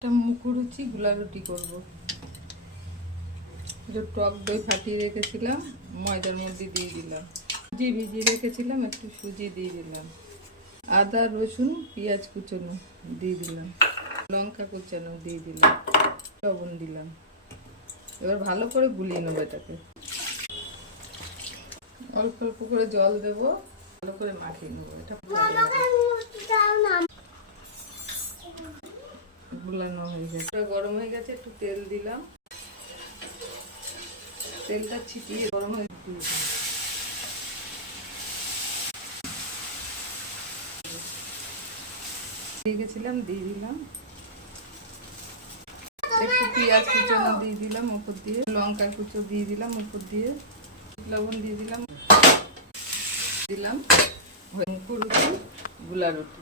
একটা মুখরুচি গুলা রুটি করব। টক দই ফাটিয়ে রেখেছিলাম, ময়দার মধ্যে দিয়ে দিলাম। সুজি ভিজিয়ে রেখেছিলাম, একটু সুজি দিয়ে দিলাম। আদা রসুন পেঁয়াজ কুচানো দিয়ে দিলাম, লঙ্কা কুচানো দিয়ে দিলাম, লবণ দিলাম। এবার ভালো করে গুলিয়ে নেবো এটাকে। অল্প অল্প করে জল দেবো, ভালো করে মাখিয়ে নেবো। এটা গুলানো হয়ে গেছে, গরম হয়ে গেছে। একটু তেল দিলাম, তেলটা ছিটিয়ে গরম হয়ে দিয়ে গেছিলাম, দিয়ে দিলাম। একটু পেঁয়াজ কুচানো দিয়ে দিলাম উপর দিয়ে, লঙ্কা কুচো দিয়ে দিলাম উপর দিয়ে, লবণ দিয়ে দিলাম। মুখরুচি গুলা রুটি।